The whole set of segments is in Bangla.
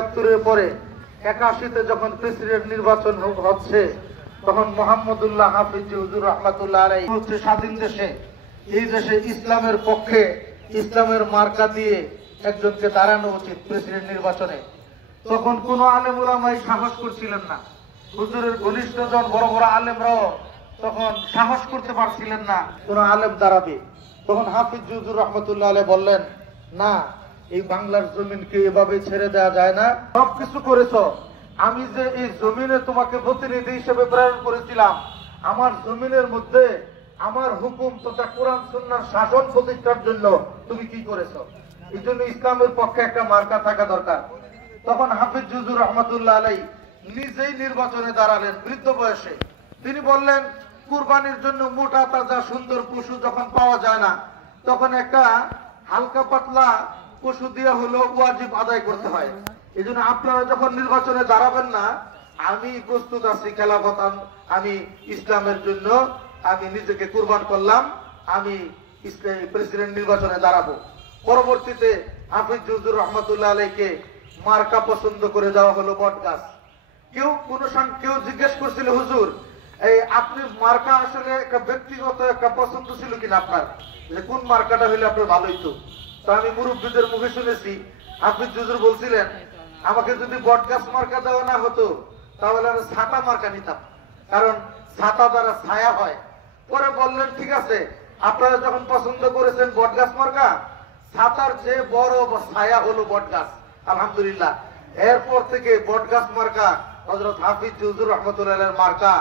৭১ পরে ৮১-তে যখন প্রেসিডেন্ট নির্বাচন হচ্ছে তখন মোহাম্মদুল্লাহ হাফিজ হুজুর রহমাতুল্লাহ আলাইহি হচ্ছে স্বাধীন দেশে, এই দেশে ইসলামের পক্ষে ইসলামের মার্কা দিয়ে একজনকে দাঁড়ানো উচিত প্রেসিডেন্ট নির্বাচনে। তখন কোনো আলেম ওলামাই সাহস করছিলেন না, হুজুরের ঘনিষ্ঠজন বড় বড় আলেমরাও তখন সাহস করতে পারছিলেন না কোনো আলেম দাঁড়াবে। তখন হাফিজ হুজুর রহমাতুল্লাহ আলাইহি বললেন, না, এই বাংলার জমিনকে এভাবে ছেড়ে দেওয়া যায় না, সবকিছু করেছো, আমি যে এই জমিনে তোমাকে প্রতিনিধি হিসেবে প্রেরণ করেছিলাম, আমার জমিনের মধ্যে আমার হুকুম তথা কোরআন সুন্নাহর শাসন প্রতিষ্ঠার জন্য তুমি কি করেছো? এই জন্য ইসলামের পক্ষে একটা মার্কা থাকা দরকার। তখন হাফিজ হুজুর রহমাতুল্লাহ আলাইহি নিজেই নির্বাচনে দাঁড়ালেন বৃদ্ধ বয়সে। তিনি বললেন, কুরবানির জন্য মোটা তাজা সুন্দর পশু যখন পাওয়া যায় না, তখন একটা হালকা পাতলা পশু দিয়ে হলো ওয়াজিব আদায় করতে হয়। এই জন্য আপনারা যখন নির্বাচনে দাঁড়াবেন না, আমি প্রস্তুত আছি খেলাফত, আমি ইসলামের জন্য আমি নিজেকে কুরবান করলাম, আমি প্রেসিডেন্ট নির্বাচনে দাঁড়াবো। পরবর্তীতে হাফিজ হুজুর রহমাতুল্লাহ আলাইহিকে মার্কা পছন্দ করে দেওয়া হলো বট গাছ। কেউ জিজ্ঞেস করছিল, হুজুর এই আপনি মার্কা আসলে একটা ব্যক্তিগত একটা পছন্দ ছিল কিনা আপনার, যে কোন মার্কাটা হইলে আপনার ভালোই তো? আমি মুরব্বীদের মুখে শুনেছি হাফিজ হুজুর বলছিলেন, আমাকে যদি বট গাছ মার্কা দেওয়া না হতো তাহলে আমি ছাতা মার্কা নিতাম, কারণ ছাতা দ্বারা ছায়া হয়। পরে বললেন, ঠিক আছে, আপনারা যখন পছন্দ করেছেন বট গাছ মার্কা, ছাতার চেয়ে বড় ছায়া হলো বট গাছ, আলহামদুলিল্লাহ। এরপর থেকে বট গাছ মার্কা হযরত হাফিজ হুজুর রহমাতুল্লাহ মার্কা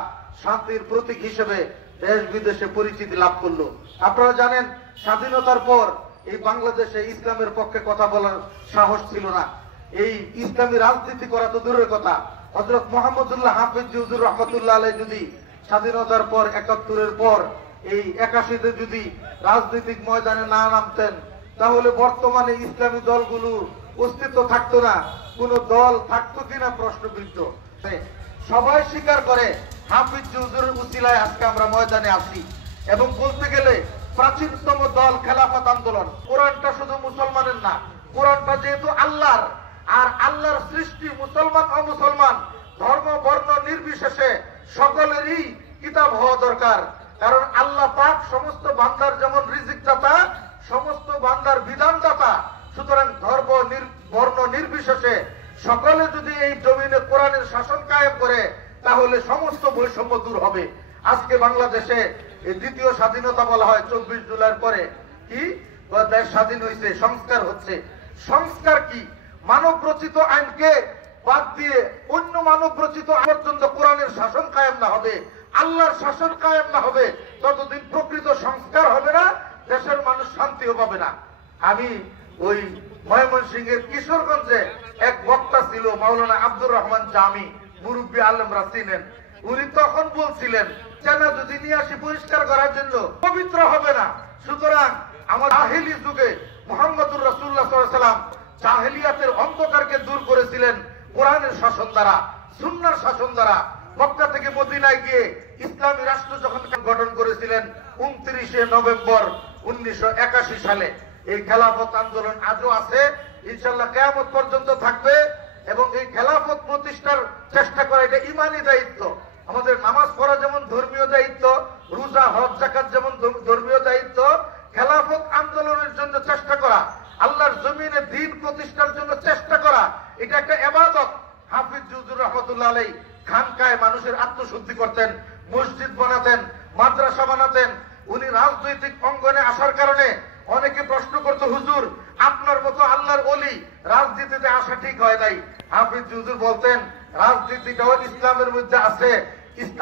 শান্তির প্রতীক হিসেবে দেশ বিদেশে পরিচিতি লাভ করলো। আপনারা জানেন, স্বাধীনতার পর এই বাংলাদেশে ইসলামের পক্ষে কথা বলার সাহস ছিল না, এই ইসলামী রাজনীতি করা তো দূরের কথা। হযরত মুহাম্মদুল্লাহ হাফিজ হুজুর রহমাতুল্লাহ আলাইহি যদি স্বাধীনতার পর ৭১-এর পর এই ৮১-তে যদি রাজনৈতিক ময়দানে না নামতেন, তাহলে বর্তমানে ইসলামী দলগুলো অস্তিত্ব থাকতো না, কোন দল থাকতো কিনা প্রশ্নবিদ্ধ। সবাই স্বীকার করে হাফিজ হুজুরের উসিলায় আজকে আমরা ময়দানে আছি, এবং বলতে গেলে প্রাচীনতম দল খেলাফত আন্দোলন। কোরআনটা শুধু মুসলমানের না, কোরআনটা যেহেতু আল্লাহর, আর আল্লাহর সৃষ্টি মুসলমান অমুসলমান ধর্ম বর্ণ নির্বিশেষে সকলেরই কিতাব হওয়া দরকার। কারণ আল্লাহ পাক সমস্ত বান্দার যেমন রিজিক দাতা, সমস্ত বান্দার বিধান দাতা, সুতরাং ধর্ম বর্ণ নির্বিশেষে সকলে যদি এই জমিনে কোরআনের শাসন কায়েম করে, তাহলে সমস্ত বৈষম্য দূর হবে। আজকে বাংলাদেশে এই দ্বিতীয় স্বাধীনতা বলা হয় ২৪ জুলাইয়ের পরে, কি দেশ স্বাধীন হয়েছে, সংস্কার হচ্ছে। সংস্কার কি? মানব রচিত আইনকে বাদ দিয়ে অন্য মানব রচিত পর্যন্ত কোরআনের শাসন কায়েম না হবে, আল্লাহর শাসন কায়েম না হবে, ততদিন প্রকৃত সংস্কার হবে না, দেশের মানুষ শান্তিও পাবে না। আমি ওই ময়মনসিংহের কিশোরগঞ্জে এক বক্তা ছিল, মাওলানা আব্দুর রহমান জামি, মুরব্বী আলেমরা চিনেন, উনি তখন বলছিলেন, জানা যদি নিয়ে আসি পরিষ্কার করার জন্য, পবিত্র হবে না। সুতরাং আমার জাহেলি যুগে মুহাম্মদুর রাসূলুল্লাহ সাল্লাল্লাহু আলাইহি ওয়াসাল্লাম জাহেলিয়াতের অন্ধকারকে দূর করেছিলেন কোরআনের শাসন দ্বারা, সুন্নাহর শাসন দ্বারা। মক্কা থেকে মদিনায় গিয়ে ইসলামী রাষ্ট্র যখন গঠন করেছিলেন ২৯শে নভেম্বর ১৯৮১ সালে। এই খেলাফত আন্দোলন আজও আছে, ইনশাআল্লাহ কিয়ামত পর্যন্ত থাকবে। এবং এই খেলাফত প্রতিষ্ঠার চেষ্টা করা এটা ঈমানি দায়িত্ব। আমাদের নামাজ পড়া যেমন ধর্মীয় দায়িত্ব, রোজা হজ যাকাত যেমন ধর্মীয় দায়িত্ব, খেলাফত আন্দোলনের জন্য চেষ্টা করা, আল্লাহর জমিনে দ্বীন প্রতিষ্ঠার জন্য চেষ্টা করা, এটা একটা ইবাদত। হাফিজ হুজুর রহমাতুল্লাহ আলাইহি খানকায় মানুষের আত্মশুদ্ধি করতেন, মসজিদ বানাতেন, মাদ্রাসা বানাতেন। উনি রাজনৈতিক অঙ্গনে আসার কারণে অনেকে প্রশ্ন করতো, হুজুর আপনার মতো আল্লাহর ওলি রাজনীতিতে আসা ঠিক হয় নাই। হাফিজ হুজুর বলতেন, রাজনীতিটাও ইসলামের মধ্যে আছে,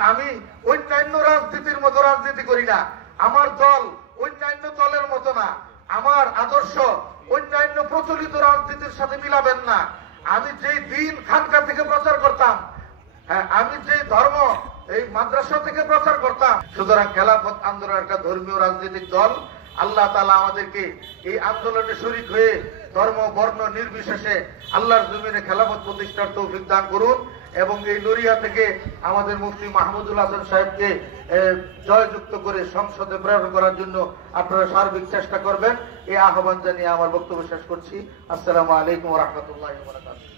আমি অন্যান্য রাজনীতির মতো রাজনীতি করি না, আমার দল অন্যান্য দলের মতো না, আমার আদর্শ অন্যান্য প্রচলিত রাজনীতির সাথে মিলাবেন না। আমি যেই দিন খানকা থেকে প্রচার করতাম, হ্যাঁ, আমি যে ধর্ম এই মাদ্রাসা থেকে প্রচার করতাম। সুতরাং খেলাফত আন্দোলন একটা ধর্মীয় রাজনৈতিক দল। আল্লাহ তাআলা আমাদেরকে এই আন্দোলনে শরীক হয়ে ধর্ম বর্ণ নির্বিশেষে আল্লাহর জমিনে খেলাফত প্রতিষ্ঠার তৌফিক দান করুন। এবং এই নড়িয়া থেকে আমাদের মুফতি মাহমুদুল হাসান সাহেবকে জয়যুক্ত করে সংসদে প্রেরণ করার জন্য আপনারা সার্বিক চেষ্টা করবেন, এই আহ্বান জানিয়ে আমার বক্তব্য শেষ করছি। আসসালামু আলাইকুম ওয়া রাহমাতুল্লাহি ওয়া বারাকাতুহু।